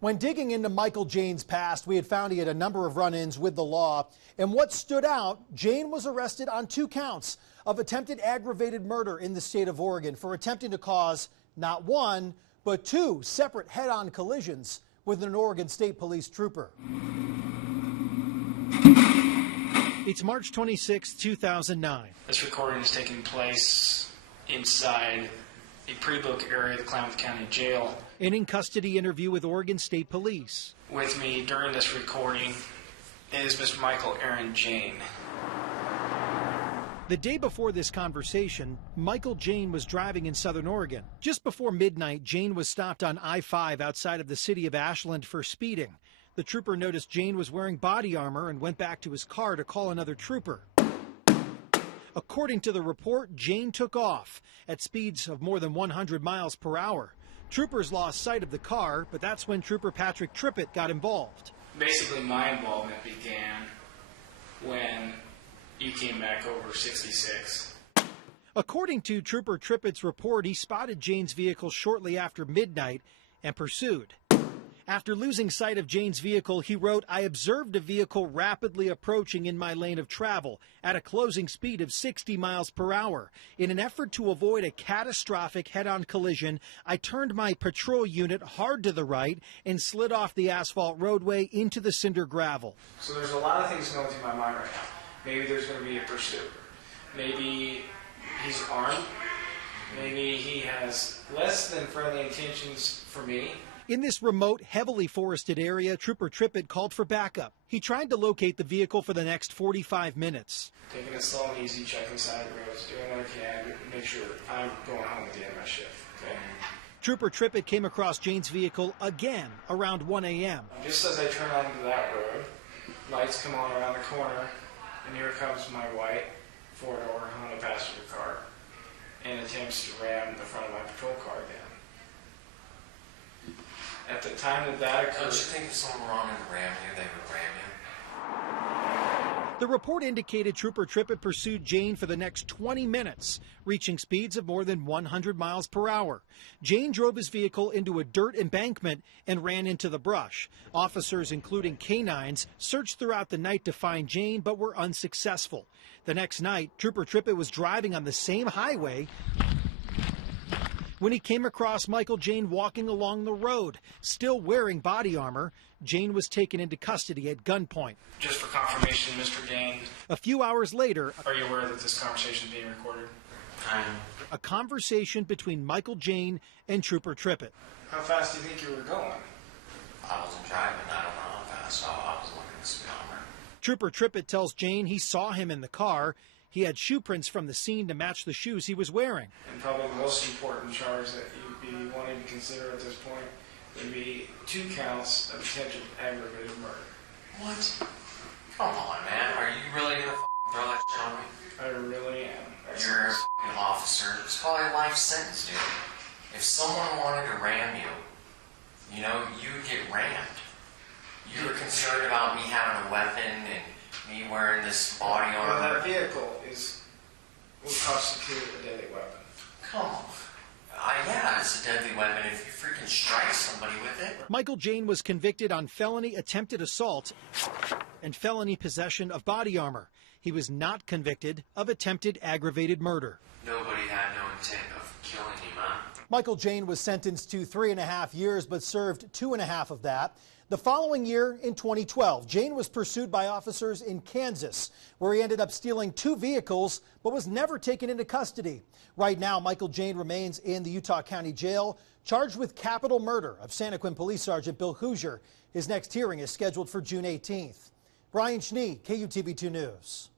When digging into Michael Jayne's past, we had found he had a number of run-ins with the law. And what stood out, Jayne was arrested on 2 counts of attempted aggravated murder in the state of Oregon for attempting to cause not 1, but 2 separate head-on collisions with an Oregon State Police trooper. It's March 26, 2009. This recording is taking place inside a pre-book area of the Klamath County Jail. An in-custody interview with Oregon State Police. With me during this recording is Mr. Michael Aaron Jayne. The day before this conversation, Michael Jayne was driving in southern Oregon. Just before midnight, Jayne was stopped on I-5 outside of the city of Ashland for speeding. The trooper noticed Jayne was wearing body armor and went back to his car to call another trooper. According to the report, Jayne took off at speeds of more than 100 miles per hour. Troopers lost sight of the car, but that's when Trooper Patrick Trippett got involved. Basically, my involvement began when you came back over 66. According to Trooper Trippett's report, he spotted Jayne's vehicle shortly after midnight and pursued. After losing sight of Jayne's vehicle, he wrote, "I observed a vehicle rapidly approaching in my lane of travel at a closing speed of 60 miles per hour. In an effort to avoid a catastrophic head-on collision, I turned my patrol unit hard to the right and slid off the asphalt roadway into the cinder gravel." So there's a lot of things going through my mind right now. Maybe there's going to be a pursuit. Maybe he's armed. Maybe he has less than friendly intentions for me. In this remote, heavily forested area, Trooper Trippett called for backup. He tried to locate the vehicle for the next 45 minutes. Taking it slow and easy, checking side roads, doing what I can to make sure I'm going home at the end of my shift. Okay? Trooper Trippett came across Jayne's vehicle again around 1 a.m. Just as I turn onto that road, lights come on around the corner, and here comes my white 4-door Honda passenger car and attempts to ram the front of my patrol car down. At the time that occurred... Don't you think if someone were on and ram you, they would ram you? The report indicated Trooper Trippett pursued Jayne for the next 20 minutes, reaching speeds of more than 100 miles per hour. Jayne drove his vehicle into a dirt embankment and ran into the brush. Officers, including canines, searched throughout the night to find Jayne, but were unsuccessful. The next night, Trooper Trippett was driving on the same highway when he came across Michael Jayne walking along the road, still wearing body armor. Jayne was taken into custody at gunpoint. Just for confirmation, Mr. Jayne. A few hours later, Are you aware that this conversation is being recorded? a conversation between Michael Jayne and Trooper Trippett. How fast do you think you were going? I wasn't driving, I don't know how fast, so I was looking at the speedometer. Trooper Trippett tells Jayne he saw him in the car. He had shoe prints from the scene to match the shoes he was wearing. And probably the most important charge that you'd be wanting to consider at this point would be 2 counts of attempted aggravated murder. What? Come on, man. Are you really gonna throw that shit on me? I really am. You're a officer. It's probably a life sentence, dude. If someone wanted to ram you, you know, you would get rammed. You were concerned about me having a weapon and me wearing this body armor. Well, that vehicle will constitute a deadly weapon. Come on. Yeah, it's a deadly weapon if you freaking strike somebody with it. Michael Jayne was convicted on felony attempted assault and felony possession of body armor. He was not convicted of attempted aggravated murder. Nobody had no intent of killing you, man. Michael Jayne was sentenced to 3.5 years, but served 2.5 of that. The following year, in 2012, Jayne was pursued by officers in Kansas, where he ended up stealing 2 vehicles, but was never taken into custody. Right now, Michael Jayne remains in the Utah County Jail, charged with capital murder of Santaquin Police Sergeant Bill Hooser. His next hearing is scheduled for June 18th. Brian Schnee, KUTV 2 News.